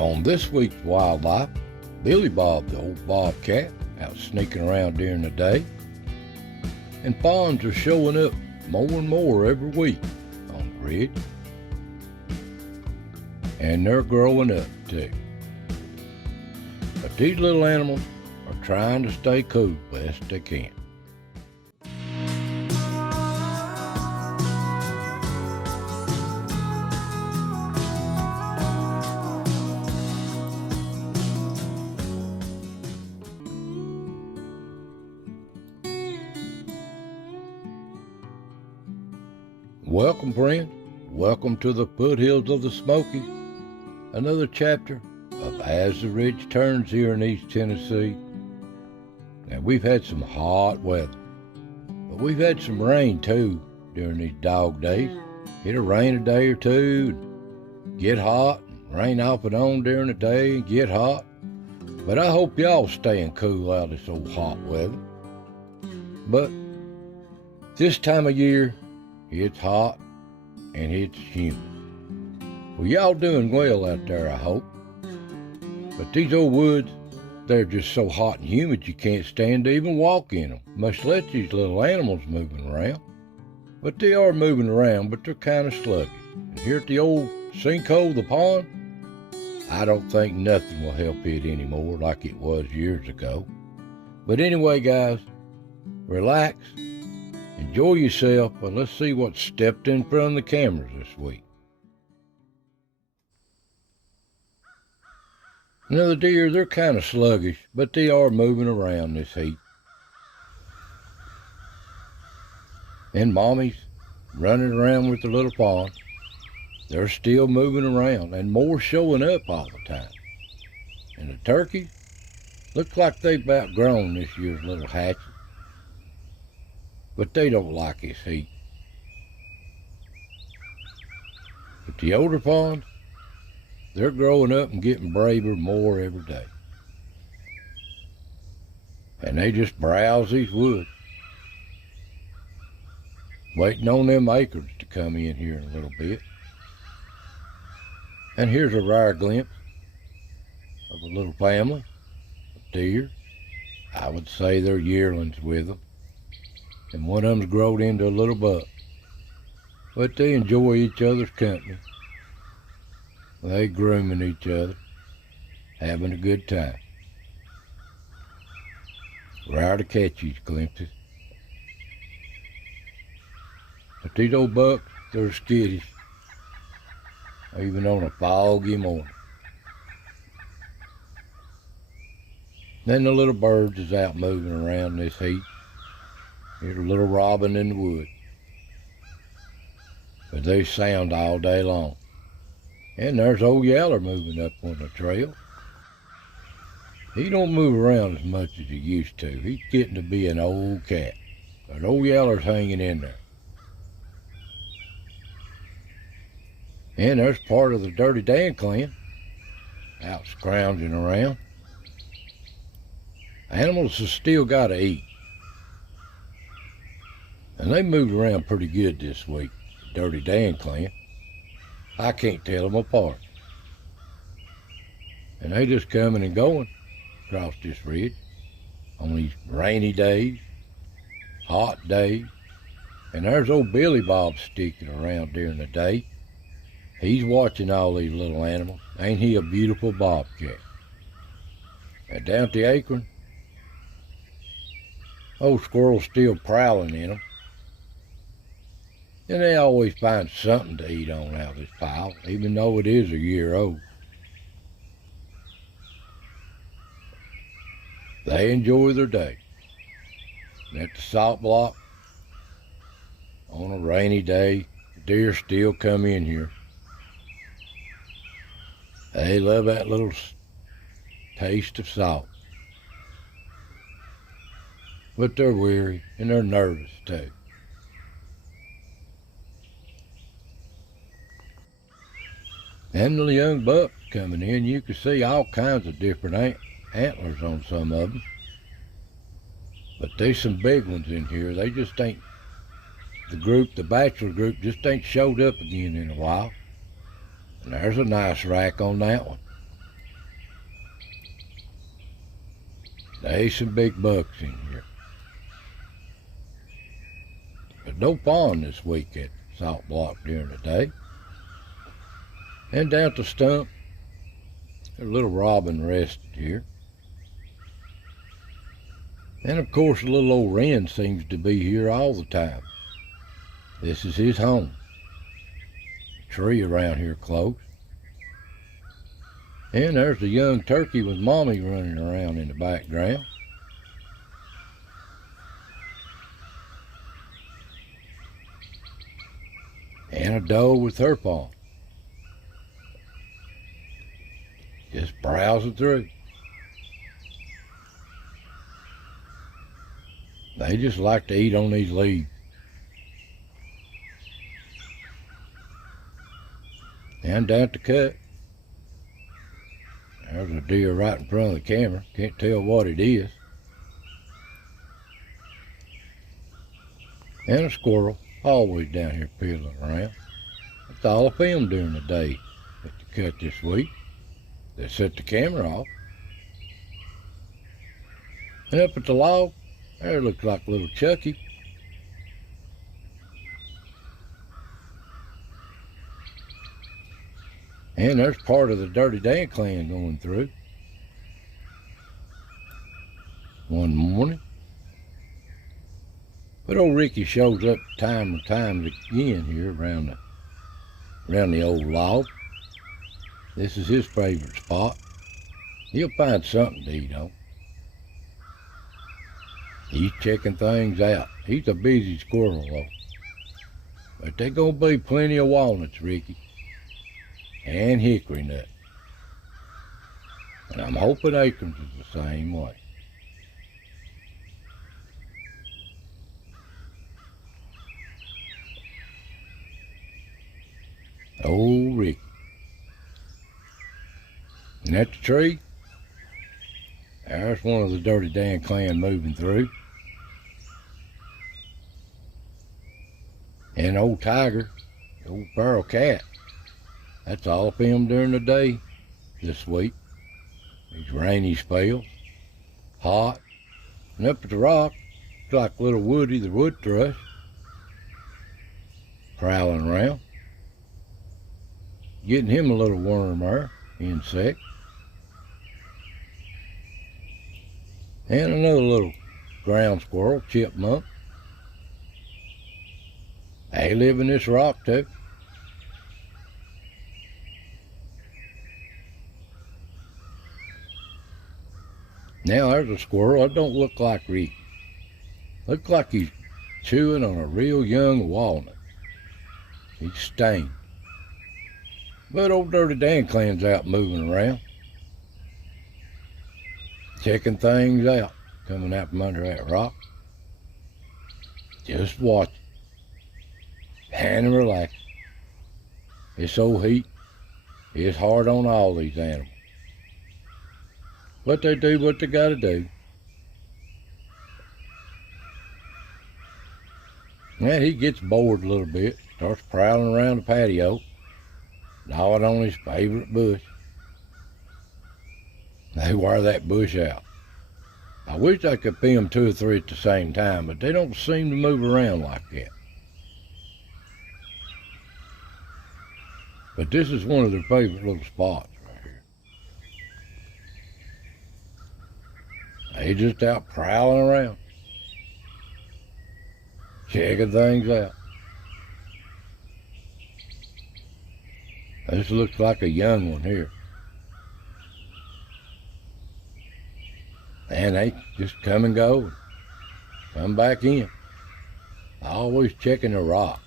On this week's Wildlife, Billy Bob, the old bobcat, out sneaking around during the day, and fawns are showing up more and more every week on the ridge. And they're growing up too. But these little animals are trying to stay cool best they can. Welcome, friend. Welcome to the foothills of the Smoky. Another chapter of As the Ridge Turns here in East Tennessee. Now, we've had some hot weather, but we've had some rain too during these dog days. It'll rain a day or two, get hot, and rain off and on during the day and get hot. But I hope y'all staying cool out of this old hot weather. But this time of year, it's hot and it's humid. Well, y'all doing well out there, I hope. But these old woods, they're just so hot and humid you can't stand to even walk in them, much less these little animals moving around. But they are moving around, but they're kind of sluggish. And here at the old sinkhole, the pond, I don't think nothing will help it anymore like it was years ago. But anyway, guys, relax. Enjoy yourself, and let's see what stepped in front of the cameras this week. Now the deer, they're kind of sluggish, but they are moving around this heat. And mommies running around with the little fawn. They're still moving around, and more showing up all the time. And the turkey, looks like they've outgrown this year's little hatchet. But they don't like this heat. But the older fawns, they're growing up and getting braver more every day. And they just browse these woods, waiting on them acorns to come in here in a little bit. And here's a rare glimpse of a little family of deer. I would say they're yearlings with them. And one of them's grown into a little buck. But they enjoy each other's company. They grooming each other, having a good time. Rare to catch these glimpses. But these old bucks, they're skittish, even on a foggy morning. Then the little birds is out moving around this heat. Here's a little robin in the wood. But they sound all day long. And there's old Yeller moving up on the trail. He don't move around as much as he used to. He's getting to be an old cat. But old Yeller's hanging in there. And there's part of the Dirty Dan clan out scrounging around. Animals have still got to eat. And they moved around pretty good this week, the Dirty Dan clan. I can't tell them apart. And they just coming and going across this ridge on these rainy days, hot days. And there's old Billy Bob sticking around during the day. He's watching all these little animals. Ain't he a beautiful bobcat? And down at the acorn, old squirrel's still prowling in them. And they always find something to eat on out of this pile, even though it is a year old. They enjoy their day. And at the salt block, on a rainy day, deer still come in here. They love that little taste of salt. But they're weary and they're nervous too. And the young bucks coming in, you can see all kinds of different antlers on some of them. But there's some big ones in here. They just ain't, the bachelor group just ain't showed up again in a while. And there's a nice rack on that one. There's some big bucks in here. There's no pond this week at Salt Block during the day. And down at the stump, a little robin rested here. And of course, the little old wren seems to be here all the time. This is his home. A tree around here close. And there's a young turkey with mommy running around in the background. And a doe with her fawn. Just browsing through. They just like to eat on these leaves. And down at the cut, there's a deer right in front of the camera. Can't tell what it is. And a squirrel, always down here piddling around. That's all I filmed during the day at the cut this week. They set the camera off. And up at the log, there looks like little Chucky. And there's part of the Dirty Dan clan going through. One morning. But old Ricky shows up time and time again here around the old log. This is his favorite spot. He'll find something to eat on. He's checking things out. He's a busy squirrel though. But there's gonna be plenty of walnuts, Ricky. And hickory nut. And I'm hoping Acorns is the same way. Old Ricky. And at the tree, there's one of the Dirty Dan clan moving through. And old Tiger, the old feral cat. That's all I filmed during the day this week. These rainy spells, hot, and up at the rock, it's like little Woody the wood thrush, prowling around. Getting him a little worm there, insect. And another little ground squirrel, chipmunk. They live in this rock too. Now there's a squirrel that don't look like Ricky. Looks like he's chewing on a real young walnut. He's stained. But old Dirty Dan clan's out moving around. Checking things out, coming out from under that rock. Just watch and relax. It's so heat, it's hard on all these animals. But they do what they gotta do. And he gets bored a little bit, starts prowling around the patio, gnawing on his favorite bush. They wear that bush out. I wish I could film 2 or 3 at the same time, but they don't seem to move around like that. But this is one of their favorite little spots right here. They just out prowling around, checking things out. This looks like a young one here. And they just come and go, come back in. Always checking the rock.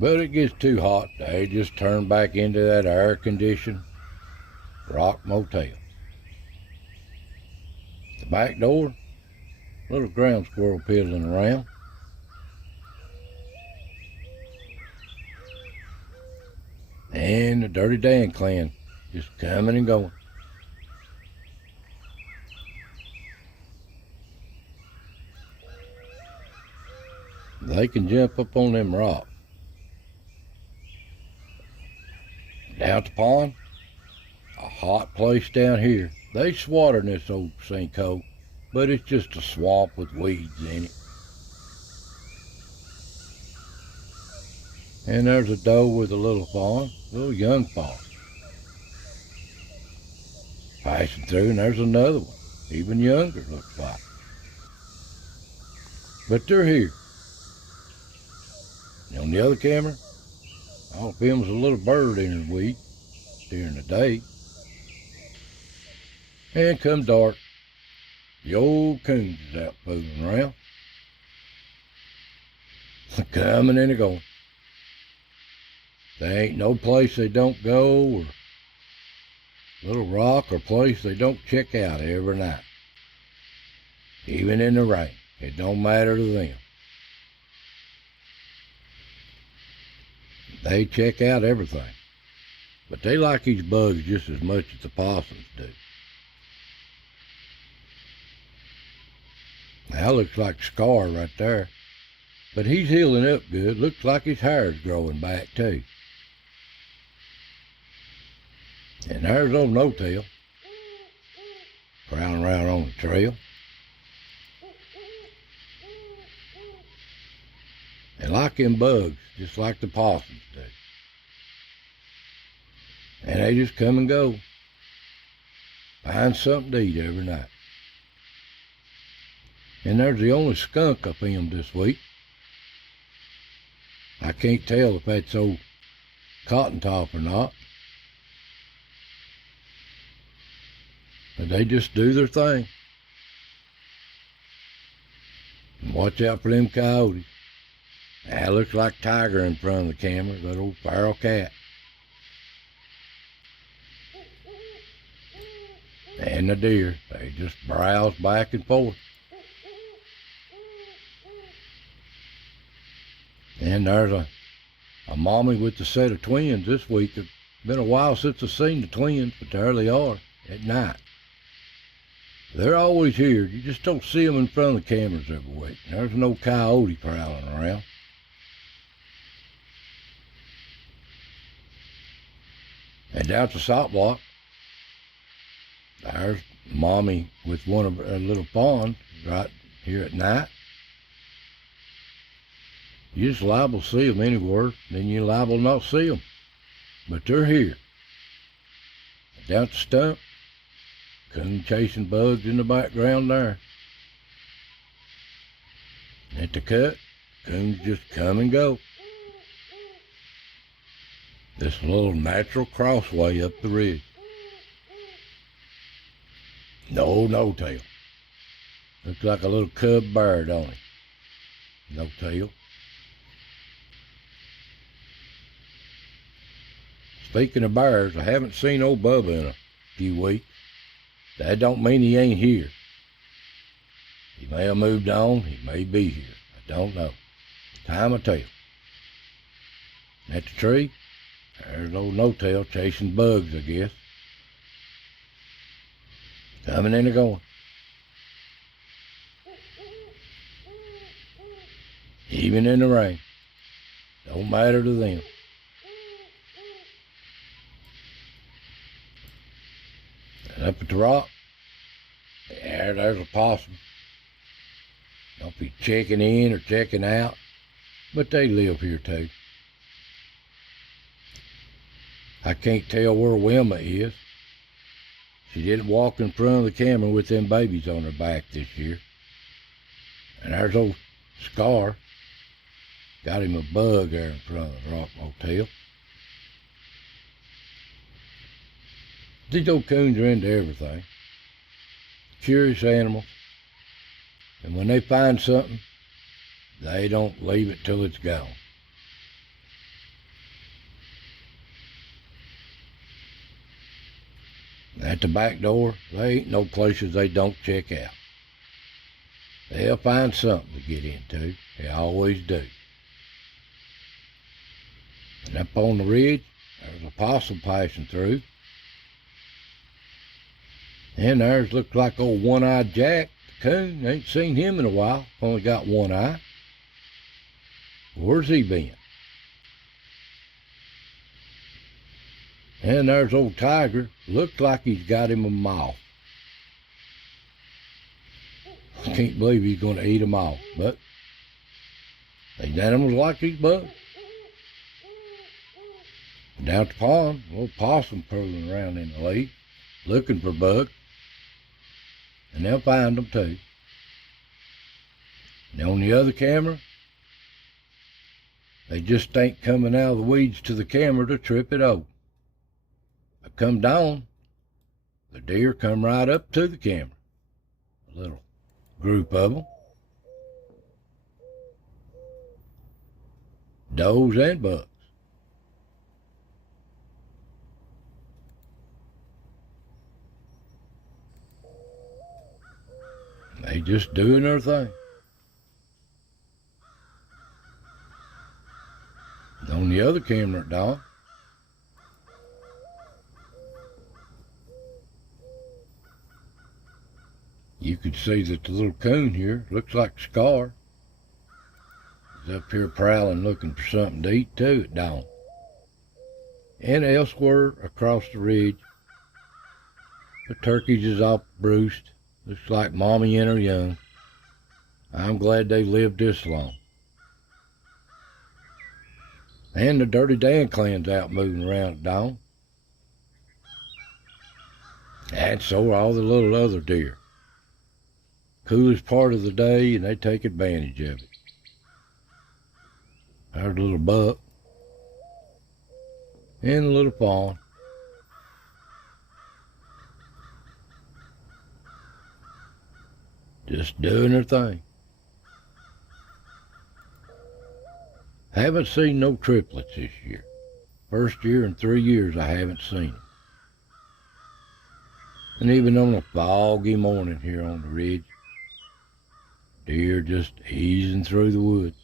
But it gets too hot, they just turn back into that air-conditioned rock motel. The back door, little ground squirrel piddling around. And the Dirty Dan clan just coming and going. They can jump up on them rocks. Down at the pond, hot place down here. They water in this old sinkhole, but it's just a swamp with weeds in it. And there's a doe with a little fawn, little young fawn. Passing through, and there's another one, even younger, looks like. But they're here. And on the other camera, all films a little bird in the weed during the day. And come dark, the old coons is out fooling around. Coming and going. There ain't no place they don't go, or little rock or place they don't check out every night. Even in the rain, it don't matter to them. They check out everything, but they like these bugs just as much as the possums do. That looks like Scar right there, but he's healing up good. Looks like his hair's growing back too. And there's old No-Tail, prowling around on the trail. They like them bugs, just like the possums do. And they just come and go. Find something to eat every night. And there's the only skunk I filmed this week. I can't tell if that's old Cotton Top or not. But they just do their thing. And watch out for them coyotes. That looks like Tiger in front of the camera, that old feral cat. And the deer, they just browse back and forth. And there's a mommy with a set of twins this week. It's been a while since I've seen the twins, but there they are at night. They're always here. You just don't see them in front of the cameras every week. There's no coyote prowling around. And down at the salt block, there's mommy with one of her little fawns right here at night. You just liable to see them anywhere, then you're liable to not see them. But they're here. Down at the stump, coon chasing bugs in the background there. At the cut, coons just come and go. This little natural crossway up the ridge. No-Tail. Looks like a little cub bear, don't he? No-Tail. Speaking of bears, I haven't seen old Bubba in a few weeks. That don't mean he ain't here. He may have moved on, he may be here. I don't know. Time will tell. At the tree, there's old No-Tail chasing bugs, I guess. Coming and going. Even in the rain. Don't matter to them. And up at the rock, there's a possum. Don't be checking in or checking out, but they live here too. I can't tell where Wilma is. She didn't walk in front of the camera with them babies on her back this year. And there's old Scar. Got him a bug there in front of the Rock Motel. These old coons are into everything. Curious animals. And when they find something, they don't leave it till it's gone. At the back door, there ain't no places they don't check out. They'll find something to get into. They always do. And up on the ridge, there's a possum passing through. And there's looks like old One-Eyed Jack, the coon. Ain't seen him in a while. Only got one eye. Where's he been? And there's old Tiger. Looks like he's got him a moth. I can't believe he's going to eat them all, but these animals like these bugs. Down at the pond, a little possum purling around in the lake, looking for bugs, and they'll find them too. And on the other camera, they just ain't coming out of the weeds to the camera to trip it over. But come dawn, the deer come right up to the camera. A little group of them. Does and bucks. They just doing their thing. And on the other camera at dawn, you could see that the little coon here looks like Scar. He's up here prowling looking for something to eat too at dawn. And elsewhere across the ridge, the turkeys is all bruised. Looks like mommy and her young. I'm glad they lived this long. And the Dirty Dan clan's out moving around at dawn. And so are all the little other deer. Coolest part of the day, and they take advantage of it. There's a little buck. And a little fawn. Just doing their thing. Haven't seen no triplets this year. First year in 3 years I haven't seen them. And even on a foggy morning here on the ridge, deer just easing through the woods.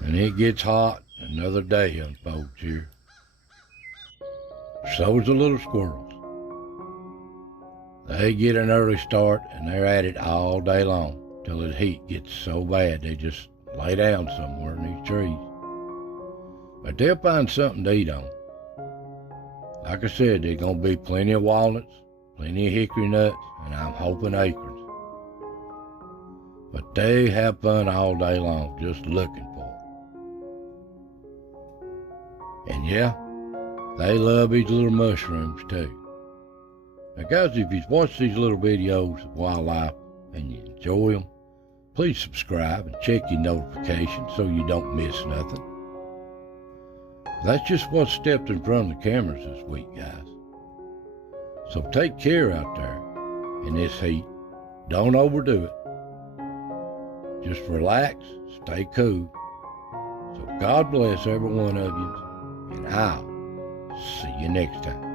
And it gets hot, another day unfolds here. So's the little squirrels. They get an early start and they're at it all day long till the heat gets so bad they just lay down somewhere in these trees. But they'll find something to eat on. Like I said, there's going to be plenty of walnuts, plenty of hickory nuts, and I'm hoping acorns. But they have fun all day long just looking for it. And yeah, they love these little mushrooms too. Now guys, if you've watched these little videos of wildlife and you enjoy them, please subscribe and check your notifications so you don't miss nothing. That's just what stepped in front of the cameras this week, guys. So take care out there in this heat. Don't overdo it. Just relax, stay cool. So God bless every one of you, and I'll see you next time.